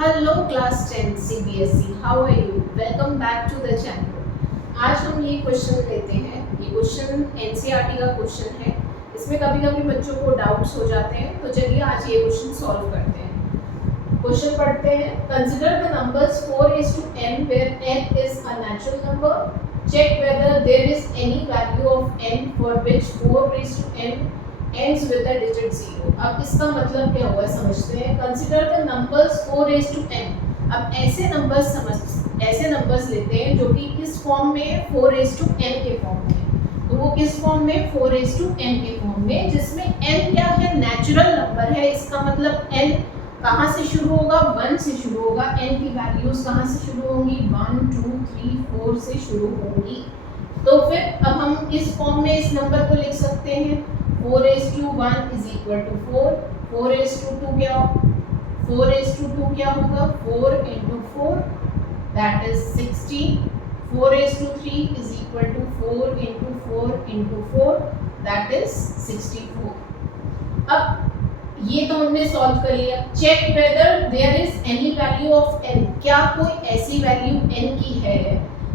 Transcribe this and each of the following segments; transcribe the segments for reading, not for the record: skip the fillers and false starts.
Hello class 10 CBSE, how are you? Welcome back to the channel. आज हम ये question लेते हैं। ये क्वेश्चन एनसीईआरटी का क्वेश्चन है। इसमें कभी कभी बच्चों को डाउट्स हो जाते हैं, तो चलिए आज ये क्वेश्चन सॉल्व करते हैं। क्वेश्चन पढ़ते हैं। Consider the numbers 4:n where n is a natural number. Check whether there is any value of n for which 4:n ends with the digit 0. अब इसका मतलब क्या हुआ समझते हैं। Consider the numbers 4:n। अब ऐसे नंबर्स लेते हैं जो कि किस फॉर्म में है, 4:n के फॉर्म में। तो वो किस फॉर्म में, 4:n के फॉर्म में, जिसमें n क्या है, नेचुरल नंबर है। इसका मतलब n कहाँ से शुरू होगा, 1 से शुरू होगा। n की वैल्यूज कहाँ से शुरू होंगी, 1 2 3 4 से शुरू होंगी। तो फिर अब हम इस फॉर्म में इस नंबर को लिख सकते हैं। 4:1 is equal to 4. 4:2 क्या, 4:2 क्या होगा, 4 into 4 that is 16. 4:3 is equal to 4 into 4 into 4 that is 64. अब ये तो हमने सॉल्व कर लिया। Check whether there is any value of n। क्या कोई ऐसी वैल्यू n की है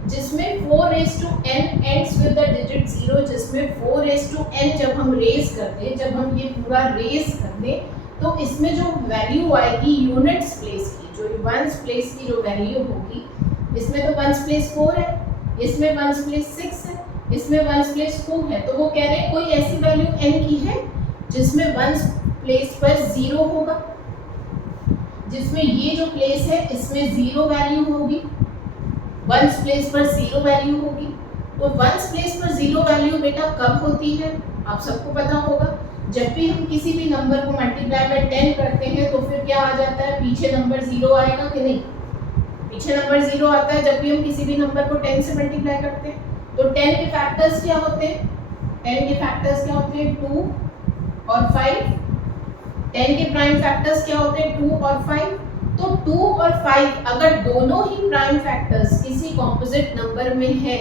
जिसमें 4:n ends with the digit 0, जिसमें 4:n जब हम रेज कर दें, जब हम ये पूरा रेज कर दें, तो इसमें जो वैल्यू आएगी यूनिट्स प्लेस की, जो वंस प्लेस की जो वैल्यू होगी, इसमें तो वंस प्लेस 4 है, इसमें वंस प्लेस 6 है, इसमें वंस प्लेस 2 है। तो वो कह रहे हैं कोई ऐसी वैल्यू n की है जिसमें वंस प्लेस पर 0 होगा, जिसमें ये जो प्लेस है इसमें 0 वैल्यू होगी, वंस प्लेस पर 0 वैल्यू होगी। तो वंस प्लेस पर 0 वैल्यू बेटा कब होती है, आप सबको पता होगा। जब भी हम किसी भी नंबर को मल्टीप्लाई बाय 10 करते हैं तो फिर क्या आ जाता है, पीछे नंबर 0 आएगा कि नहीं, पीछे नंबर 0 आता है जब भी हम किसी भी नंबर को 10 से मल्टीप्लाई करते हैं। तो 10 के फैक्टर्स क्या होते हैं, 10 के फैक्टर्स क्या होते हैं, 2 और 5। 10 के प्राइम फैक्टर्स क्या होते हैं, 2 और 5। तो 2 और 5 अगर दोनों ही प्राइम फैक्टर्स किसी कॉम्पोजिट नंबर में है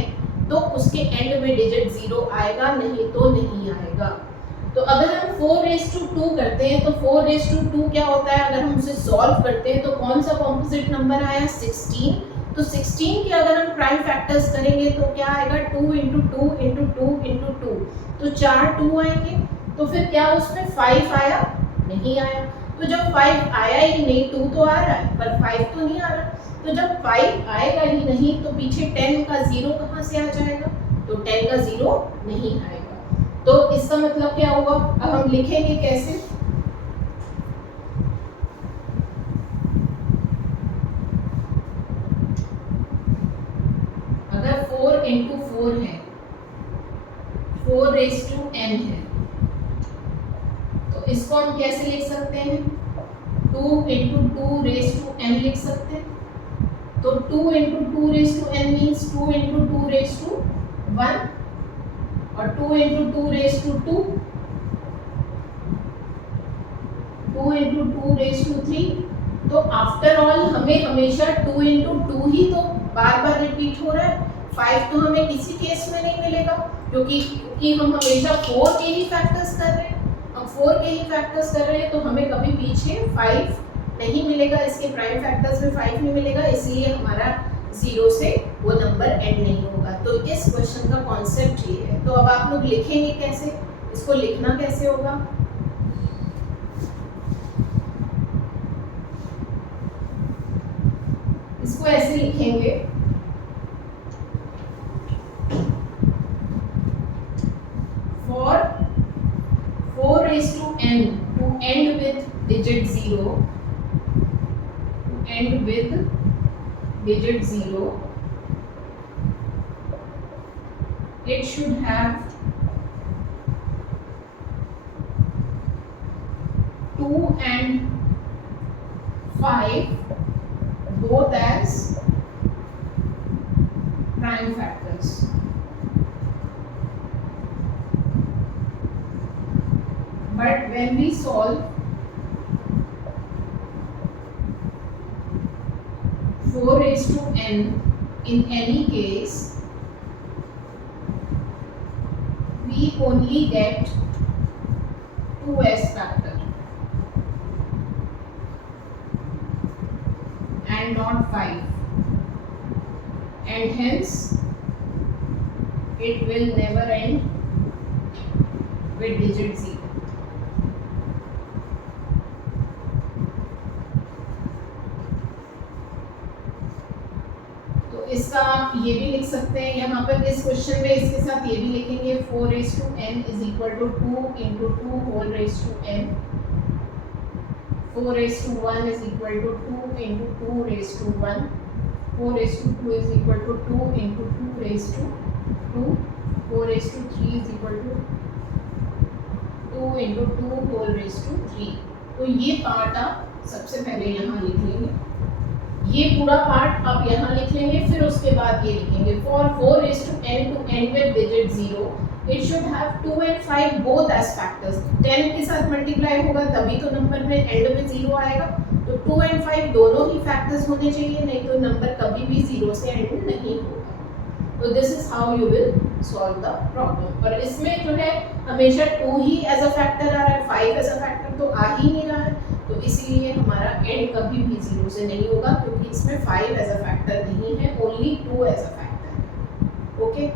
तो उसके एंड में डिजिट 0 आएगा, नहीं तो नहीं आएगा। तो अगर हम 4:2 करते हैं तो 4:2 क्या होता है, अगर हम उसे सॉल्व करते हैं तो कौन सा कॉम्पोजिट नंबर आया, 16। तो 16 के अगर हम प्राइम फैक्टर्स करेंगे तो क्या आएगा, 2 into 2 into 2 into 2, तो 4 2 आएंगे। तो फिर क्या उसमें 5 आया, नहीं आया। तो जब 5 आया ही नहीं, 2 तो आ रहा है पर 5 तो नहीं आ रहा। तो जब 5 आएगा ही नहीं तो पीछे 10 का 0 कहाँ से आ जाएगा, तो 10 का 0 नहीं आएगा। तो इसका मतलब क्या हुआ, अब हम लिखेंगे कैसे। अगर 4 into 4 है, 4:n है, तो इसको हम कैसे लिख सकते हैं, 2 into 2:n लिख सकते हैं। तो 2 into 2:n मीन्स 2 into 2:1 और 2 into 2:2, 2 into 2:3। तो आफ्टर ऑल हमें हमेशा 2 into 2 ही तो बार बार रिपीट हो रहा है। 5 तो हमें किसी केस में नहीं मिलेगा, क्योंकि हम हमेशा 4 के ही फैक्टर्स कर रहे हैं। हम 4 के ही फैक्टर्स कर रहे हैं तो हमें कभी पीछे 5 नहीं मिलेगा, इसके प्राइम फैक्टर्स में 5 नहीं मिलेगा, इसलिए हमारा 0 से वो नंबर एंड नहीं होगा। तो इस क्वेश्चन का कॉन्सेप्ट ये है। तो अब आप लोग लिखेंगे कैसे, इसको लिखना कैसे होगा। इसको ऐसे लिखेंगे, for 4:n to end with digit 0, end with digit 0, it should have 2 and 5 both as prime factors. But when we solve 4:n, in any case we only get 2 as factor. and not 5, and hence it will never end with digit 0. तो इसका आप ये भी लिख सकते हैं यहाँ पर इस क्वेश्चन में, इसके साथ ये भी लिखेंगे 4n is equal to 2 into 2 whole raised to n, 4:1 is equal to 2 into 2 raised to 1, 4:2 is equal to 2 into 2 raised to 2, 4:3 is equal to 2 into 2 whole raised to 3. तो ये पार्ट आप सबसे पहले यहाँ लिख लेंगे, ये पूरा पार्ट आप यहाँ लिख लेंगे, फिर उसके बाद ये लिखेंगे for 4:n to n with digit 0 it should have 2 and 5 both as factors. 10 के साथ मल्टीप्लाई होगा तभी तो नंबर में एंड में 0 आएगा, तो 2 and 5 दोनों ही फैक्टर्स होने चाहिए, नहीं तो नंबर कभी भी 0 से एंड नहीं होगा. तो this is how you will solve the problem. और इसमें जो है हमेशा 2 ही एज अ फैक्टर आ रहा है, 5 एज अ फैक्टर तो आ ही नहीं रहा है, तो इसीलिए हमारा एंड कभी भी 0 से नहीं होगा, क्योंकि इसमें 5 एज अ फैक्टर नहीं है, ओनली 2 एज अ फैक्टर है. ओके.